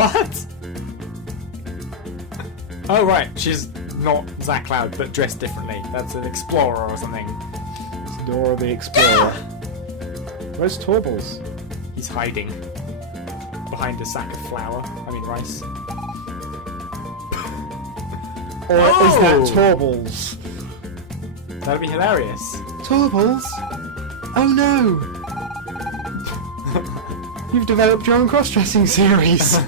What? Oh right, she's not Zach Cloud, but dressed differently. That's an explorer or something. It's Dora the Explorer. Where's Torbles? He's hiding behind a sack of flour. I mean rice. Or is that Torbles? That'd be hilarious. Torbles? Oh no! You've developed your own cross-dressing series.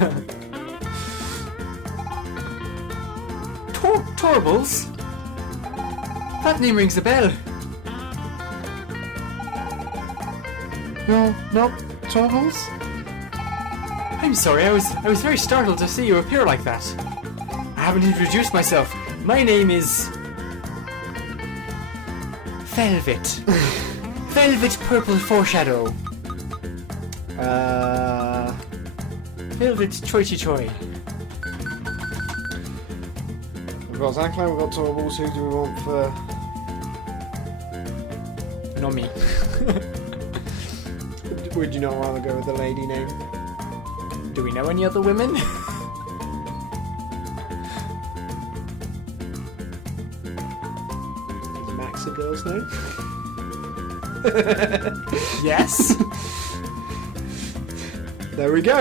Torbles? That name rings a bell. No, not Torbles? I'm sorry, I was very startled to see you appear like that. I haven't introduced myself. My name is Velvet. Velvet Purple Foreshadow. Velvet Choichi Choi. We've got Zackline, we've got Torbles. Who do we want for... Not me. Would you not rather go with the lady name? Do we know any other women? Is Max a girl's name? Yes. There we go.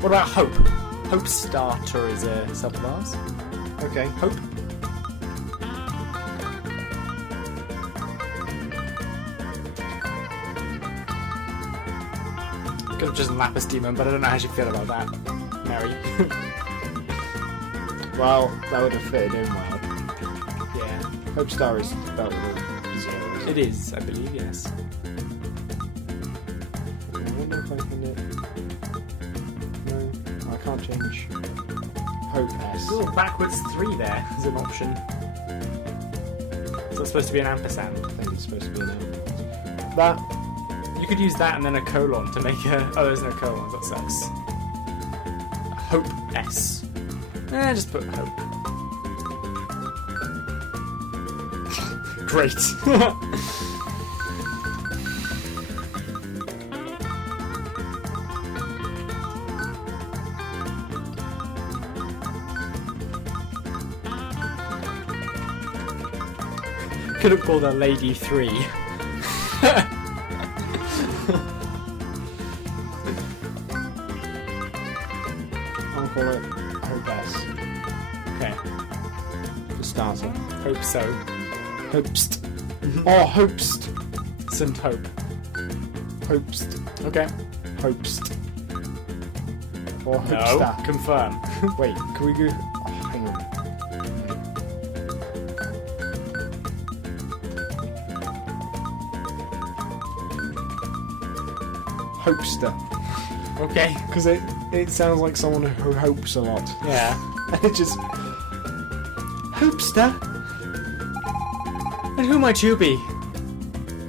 What about Hope? Hope Starter is a subclass. Okay. Hope. Could have chosen Lapis Demon, but I don't know how you feel about that, Mary. Well, that would have fitted in well. Yeah. Hope Star is spelled with a zero. It is, I believe, yes. I wonder if I can... No, I can't change. Hope S. Ooh, backwards 3 there is an option. So it's supposed to be an ampersand. I think it's supposed to be an M. That... You could use that and then a colon to make a... Oh, there's no colons, that sucks. Hope S. Just put Hope. Great. Could have called her Lady 3. I'll call it Hope S. Okay. For starter. Hope so. Hopest. Oh, Hopest. St. Hope. Hopest. Okay. Hopest. Or No. Hopester. Confirm. Wait, can we go... Oh, hang on. Hopester. Okay. Because it sounds like someone who hopes a lot. Yeah. And it just... Hopester? And who might you be?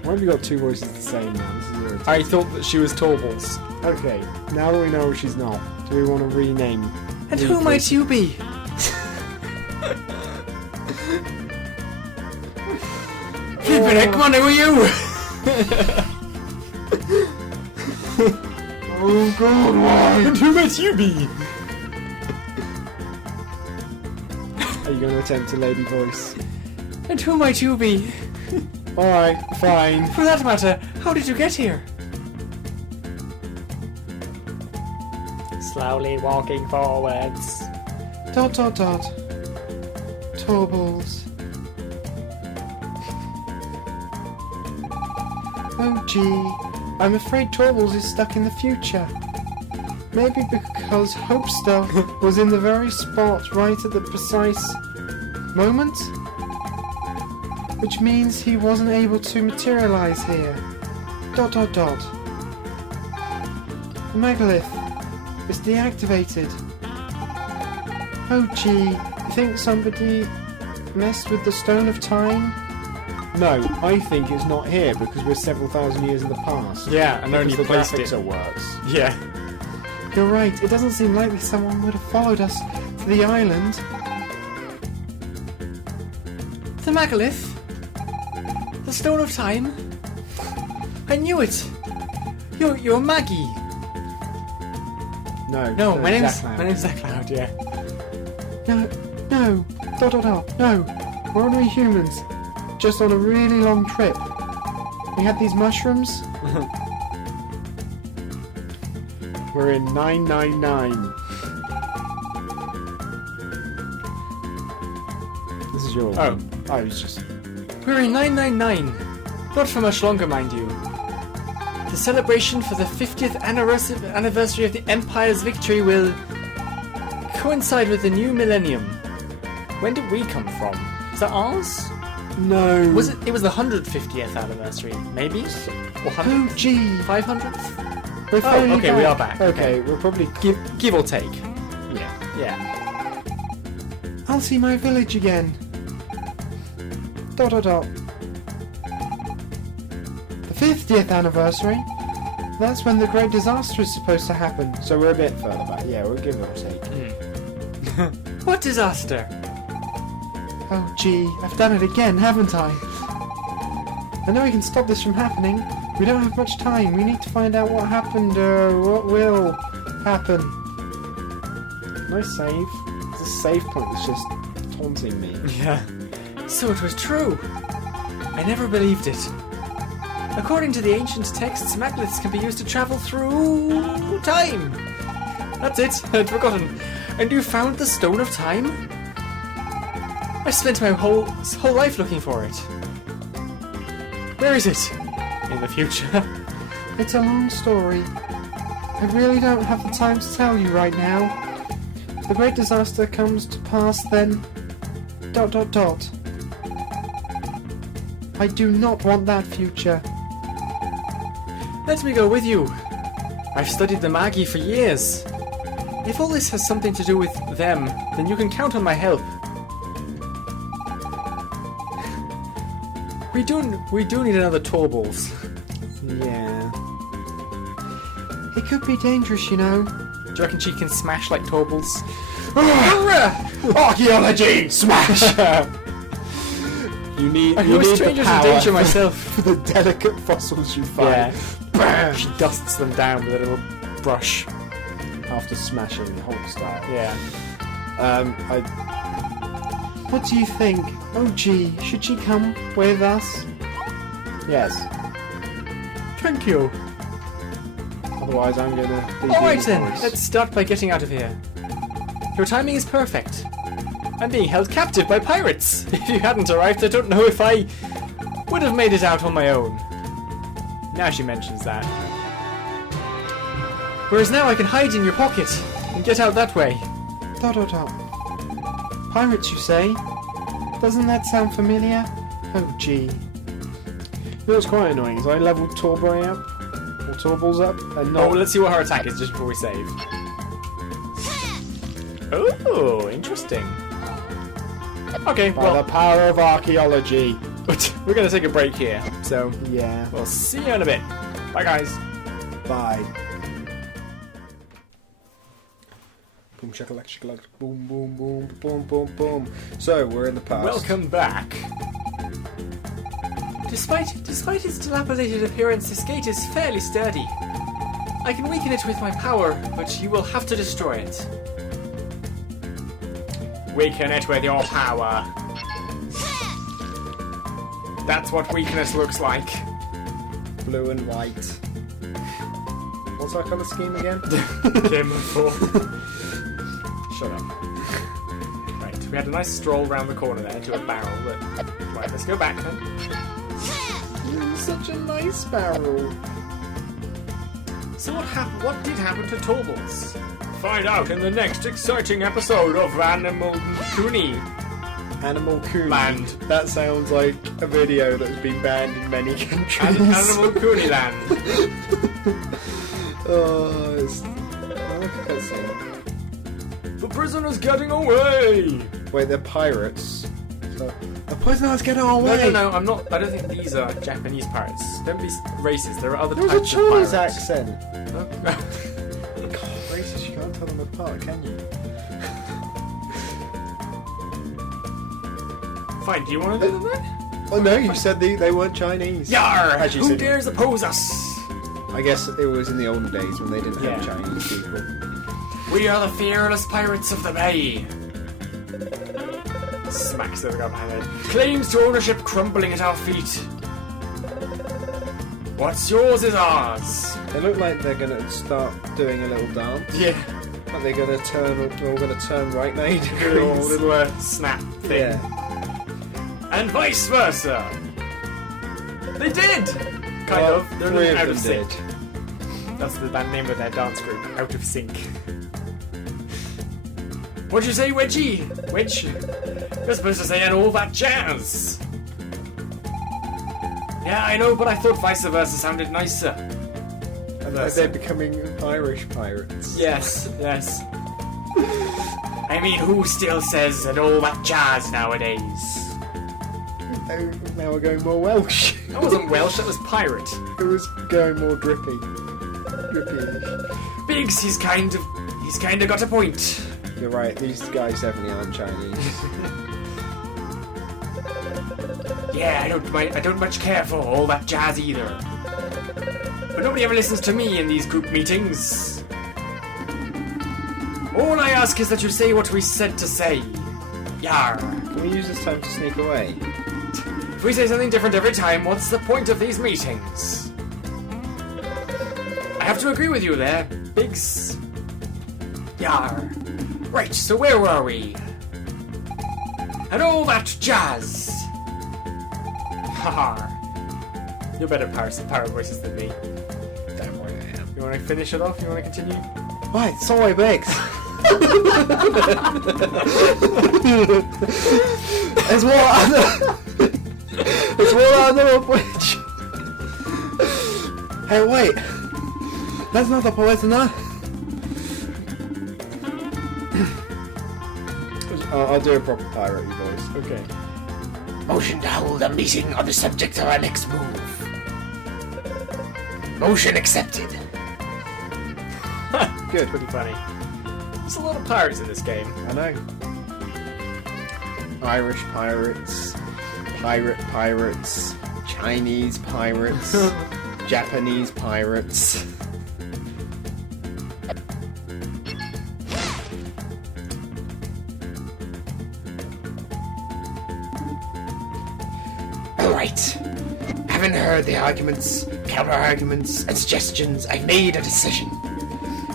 Why have you got two voices the same now? This is irritating. I thought that she was Torbles. Okay, now that we know she's not, do we want to rename? And who might you be? Flippin' come on, who are you? Oh god, why? And who might you be? Are you going to attempt a lady voice? And who might you be? Alright, fine. For that matter, how did you get here? Slowly walking forwards. Dot dot dot. Torbles. Oh gee, I'm afraid Torbles is stuck in the future. Maybe because Hopester was in the very spot right at the precise moment? Which means he wasn't able to materialize here. Dot dot dot. The megalith is deactivated. Oh gee, you think somebody messed with the Stone of Time? No, I think it's not here because we're several thousand years in the past. Yeah, and only the placed graphics it. are worse. Yeah. You're right, it doesn't seem likely someone would have followed us to the island. The megalith? The Stone of Time? I knew it! You're Maggie! No, my name's Zach Zach Cloud, yeah. No, no, no. We're ordinary humans, just on a really long trip. We had these mushrooms. We're in 999. This is your one. Oh, it's just... We're in 999. Not for much longer, mind you. The celebration for the 50th anniversary of the Empire's victory will coincide with the new millennium. When did we come from? Is that ours? No. Was it? It was the 150th anniversary, maybe? Or 100th? Oh, gee. 500th? We're finally okay, back. we are back. Okay, we'll probably... Give or take. Yeah. I'll see my village again. ... The 50th anniversary? That's when the great disaster is supposed to happen. So we're a bit further back. Yeah, we'll give it a take. What disaster? Oh gee, I've done it again, haven't I? I know we can stop this from happening. We don't have much time. We need to find out what happened, or what will happen. Nice save. It's a save point that's just taunting me. Yeah. So it was true. I never believed it. According to the ancient texts, magnets can be used to travel through time. That's it. I'd forgotten. And you found the Stone of Time? I spent my whole life looking for it. Where is it? In the future. It's a long story. I really don't have the time to tell you right now. If the great disaster comes to pass, then... ... I do not want that future. Let me go with you. I've studied the Magi for years. If all this has something to do with them, then you can count on my help. We do need another Torballs. Yeah. It could be dangerous, you know. Do you reckon she can smash like Torballs? Archaeology! Smash! You need the strangers power in danger myself. for the delicate fossils you find. Yeah. She dusts them down with a little brush. After smashing the Hulk style. Yeah. What do you think? Oh gee, should she come with us? Yes. Thank you. Otherwise I'm gonna be Alright the then, voice. let's start by getting out of here. Your timing is perfect. I'm being held captive by pirates. If you hadn't arrived, I don't know if I would have made it out on my own. Now she mentions that. Whereas now I can hide in your pocket and get out that way. ... Pirates, you say? Doesn't that sound familiar? Oh gee. You know what's quite annoying is I leveled Torboy up, or Torballs up, and not... Oh, let's see what her attack is just before we save. Oh, interesting. Okay, By well, the power of archaeology. we're going to take a break here, so Yeah. we'll see you in a bit. Bye, guys. Bye. Boom shakalaka shakalaka, boom boom boom boom boom boom. So we're in the past. Welcome back. Despite its dilapidated appearance, this gate is fairly sturdy. I can weaken it with my power, but you will have to destroy it. Weaken it with your power. That's what weakness looks like. Blue and white. What's our colour scheme again? Game of 4. Shut up. Right, we had a nice stroll round the corner there to a barrel, but... Right, let's go back then. Such a nice barrel. So what did happen to Torballs? Find out in the next exciting episode of Animal Cooney. Animal Cooney. Land. That sounds like a video that's been banned in many countries. Animal Cooney Land. Oh, it's... I like a cutscene. The prisoner's getting away! Wait, they're pirates. So, the prisoner's getting away! No, I'm not. I don't think these are Japanese pirates. Don't be racist. There are other There was a types of Chinese pirates. accent. No? God, racist, you can't tell them apart, can you? Fine, do you want to do that? Oh no, you said they weren't Chinese. Yar! As you Who said. dares oppose us? I guess it was in the olden days when they didn't have Yeah. Chinese people. We are the fearless pirates of the bay. Smacks the other guy behind the head. Claims to ownership crumbling at our feet. What's yours is ours. They look like they're gonna start doing a little dance. Yeah. Like they're gonna turn, we're all gonna turn right 90 degrees. Little snap thing. Yeah. And vice versa. They did! Kind of. They're Three of out them of sync. did. That's the band name of their dance group. Out of sync. What'd you say, Wedgie? Wedge? You're supposed to say and all that jazz. Yeah, I know, but I thought vice versa sounded nicer. Like they're becoming Irish pirates. Yes, yes. I mean, who still says and all that jazz nowadays? Oh, now we're going more Welsh. That wasn't Welsh, that was pirate. It was going more drippy. Drippy-ish. Biggs, he's kind of got a point. You're right, these guys definitely aren't Chinese. Yeah, I don't much care for all that jazz either. But nobody ever listens to me in these group meetings. All I ask is that you say what we said to say. Yar. Can we use this time to sneak away? If we say something different every time, what's the point of these meetings? I have to agree with you there, Biggs. Yar. Right, so where were we? And all that jazz. Haha. You're better pirate voices than me. Damn right I am. You want to finish it off? You want to continue? Right, sorry, Bex. It's what I know of which. Hey, wait. That's not the poisoner. I'll do a proper pirate voice. Okay. Motion to hold a meeting on the subject of our next move. Motion accepted. Good. Pretty funny. There's a lot of pirates in this game. I know. Irish pirates, pirates, Chinese pirates, Japanese pirates. Alright. Having heard the arguments, counter-arguments, and suggestions, I've made a decision.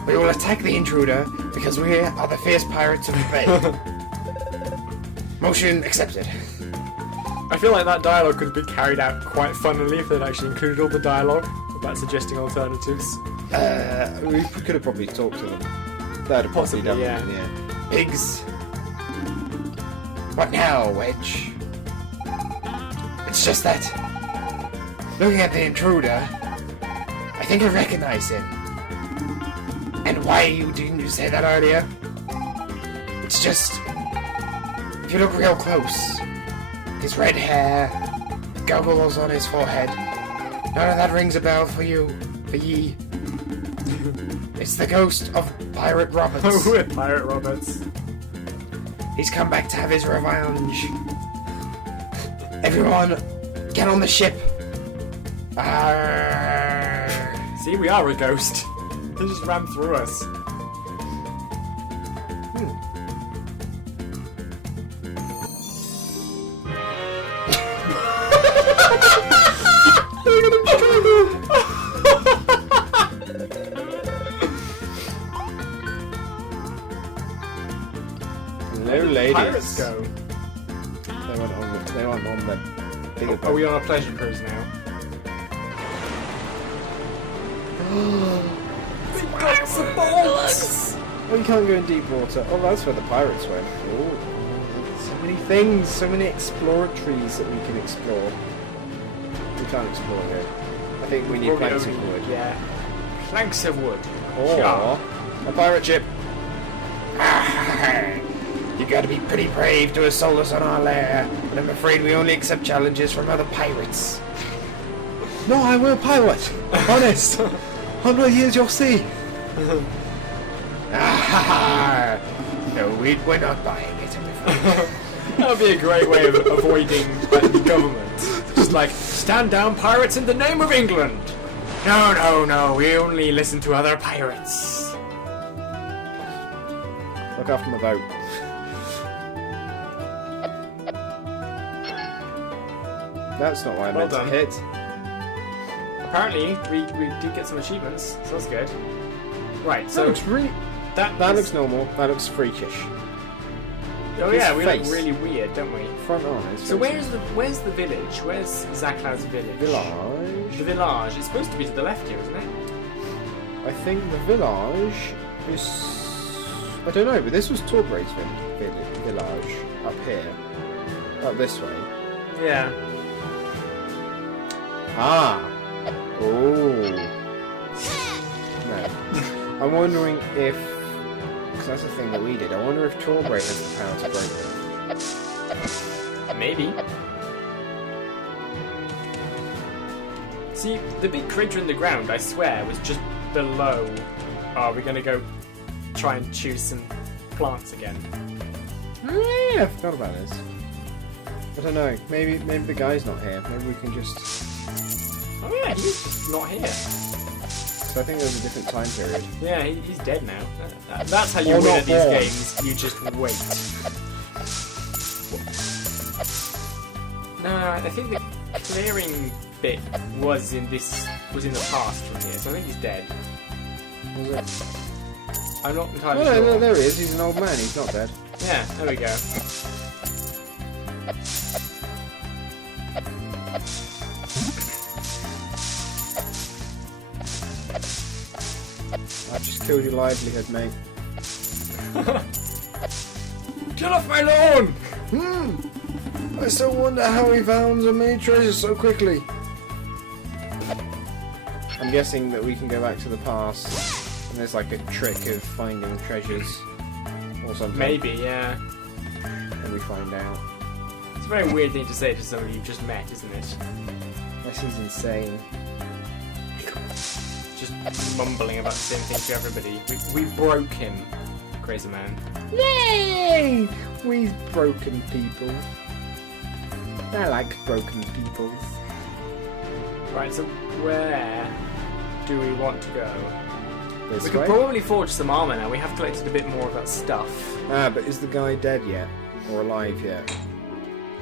We will attack the intruder because we are the fierce pirates of the bay. Motion accepted. I feel like that dialogue could have been carried out quite funnily if they'd actually included all the dialogue about suggesting alternatives. We could have probably talked to them. That'd have possibly done yeah. it, yeah. Biggs. What now, Wedge? It's just that, looking at the intruder, I think I recognize him. And why didn't you say that earlier? It's just, if you look real close, his red hair, goggles on his forehead, none of that rings a bell for you, for ye. It's the ghost of Pirate Roberts. Oh, we're Pirate Roberts. He's come back to have his revenge. Everyone, get on the ship. Arrgh. See, we are a ghost. They just ran through us. Hello, ladies. Pirates go. They went on the bigger Are we on a pleasure cruise now? We got some boats! Oh, you can't go in deep water. Oh, that's where the pirates went. Oh, so many things, so many exploratories that we can explore. We can't explore here. I think we need planks of wood. Yeah. Planks of wood. Or Sure. a pirate ship. You gotta be pretty brave to assault us on our lair, but I'm afraid we only accept challenges from other pirates. No, I will pilot. Honest. 100 years you'll see. No, we're not buying it, I'm afraid. That would be a great way of avoiding the government. Just like, stand down pirates in the name of England! No, we only listen to other pirates. Look after my boat. That's not why I meant to hit. Apparently, we did get some achievements, so that's good. Right, That so looks really... that looks normal. That looks freakish. Oh his yeah, we look face. really weird, don't we? Front on his So face. where's the village? Where's Zacloud's village? Village? The village. It's supposed to be to the left here, isn't it? I think the village is... I don't know, but this was Torbray's village up here. Up this way. Yeah. Ah! Oh! No. I'm wondering if... Because that's the thing that we did. I wonder if Torbray has the power to break them. Maybe. See, the big crater in the ground, I swear, was just below. Are we gonna go try and choose some plants again? Oh, yeah, I forgot about this. I don't know. Maybe the guy's not here. Maybe we can just... Oh yeah, he's just not here. So I think there's a different time period. Yeah, he's dead now. That's how you Or win not at these born. games. You just wait. No, I think the clearing bit was in the past from here, so I think he's dead. Was it? I'm not entirely Oh, no, sure. no, there he is. He's an old man. He's not dead. Yeah, there we go. I've just killed your livelihood, mate. Get off my lawn! I still wonder how he found so many treasures so quickly. I'm guessing that we can go back to the past, and there's like a trick of finding treasures or something. Maybe, yeah. And we find out. It's a very weird thing to say to somebody you've just met, isn't it? This is insane. Just mumbling about the same thing to everybody. We broke him, crazy man. Yay! We've broken people. I like broken people. Right, so where do we want to go? This We could way? probably forge some armor now. We have collected a bit more of that stuff. Ah, but is the guy dead yet? Or alive yet?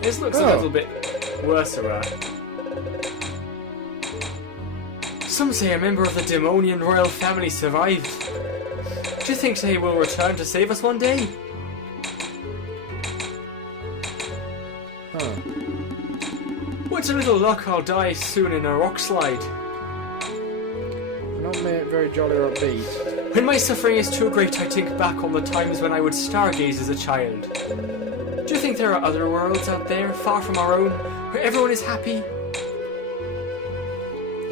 This looks a Oh. little bit worse. Some say a member of the Demonian royal family survived. Do you think he will return to save us one day? Huh. With a little luck, I'll die soon in a rock slide. Not very jolly or upbeat. When my suffering is too great, I think back on the times when I would stargaze as a child. Do you think there are other worlds out there, far from our own, where everyone is happy? I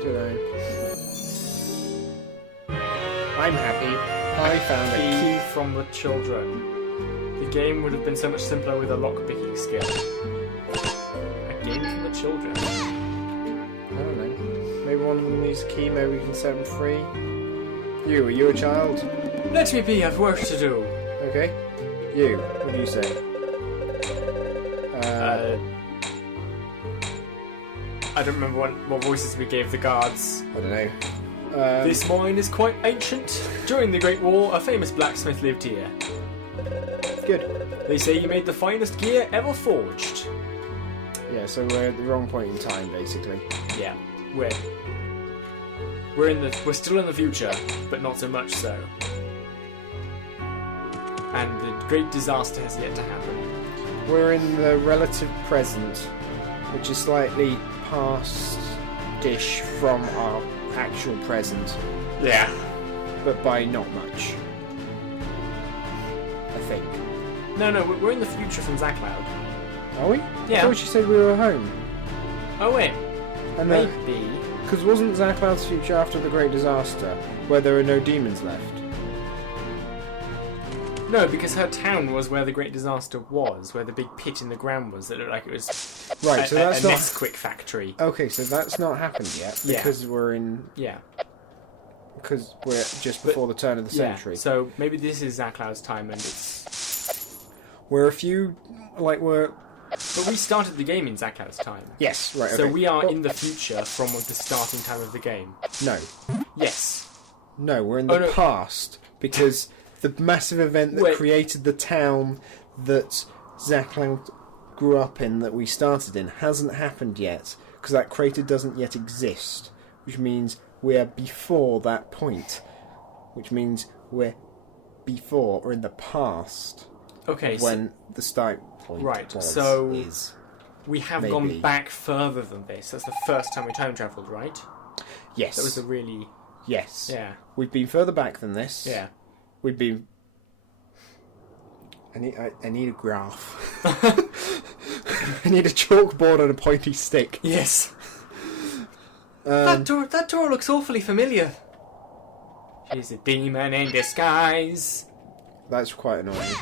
don't know. I'm happy. I found a key. Key from the children. The game would have been so much simpler with a lockpicking skill. A game from the children. I don't know. Maybe one of them needs a key, maybe we can set them free. Are you a child? Let me be, I've work to do. Okay. What do you say? I don't remember what voices we gave the guards. I don't know. This mine is quite ancient. During the Great War, a famous blacksmith lived here. Good. They say he made the finest gear ever forged. Yeah, so we're at the wrong point in time, basically. Yeah, we're still in the future, but not so much so. And the great disaster has yet to happen. We're in the relative present, which is slightly past-ish from our actual present, Yeah. but by not much. I think. No, we're in the future from Zacloud. Are we? Yeah. I thought you said we were home. Oh wait, And maybe. because wasn't Zacloud's future after the Great Disaster, where there are no demons left? No, because her town was where the great disaster was, where the big pit in the ground was that looked like it was Right, so that's a not... Nesquik factory. Okay, so that's not happened yet, Yeah. because we're just before the turn of the century. Yeah, so maybe this is Zacloud's time and it's... We're a few... But we started the game in Zacloud's time. Yes, right, okay. So we are Well, in the future from the starting time of the game. No. Yes. No, we're in the Oh, no. past, because The massive event that Wait. created the town that Zach Cloud grew up in, that we started in, hasn't happened yet, because that crater doesn't yet exist, which means we're before that point, which means we're before, or in the past, Okay, when the start point Right, was, so- is. we have maybe. gone back further than this. That's the first time we time travelled, right? Yes. That was a really... Yes. Yeah. We've been further back than this. Yeah. We've been... I need a graph. I need a chalkboard and a pointy stick. Yes. That door looks awfully familiar. She's a demon in disguise. That's quite annoying.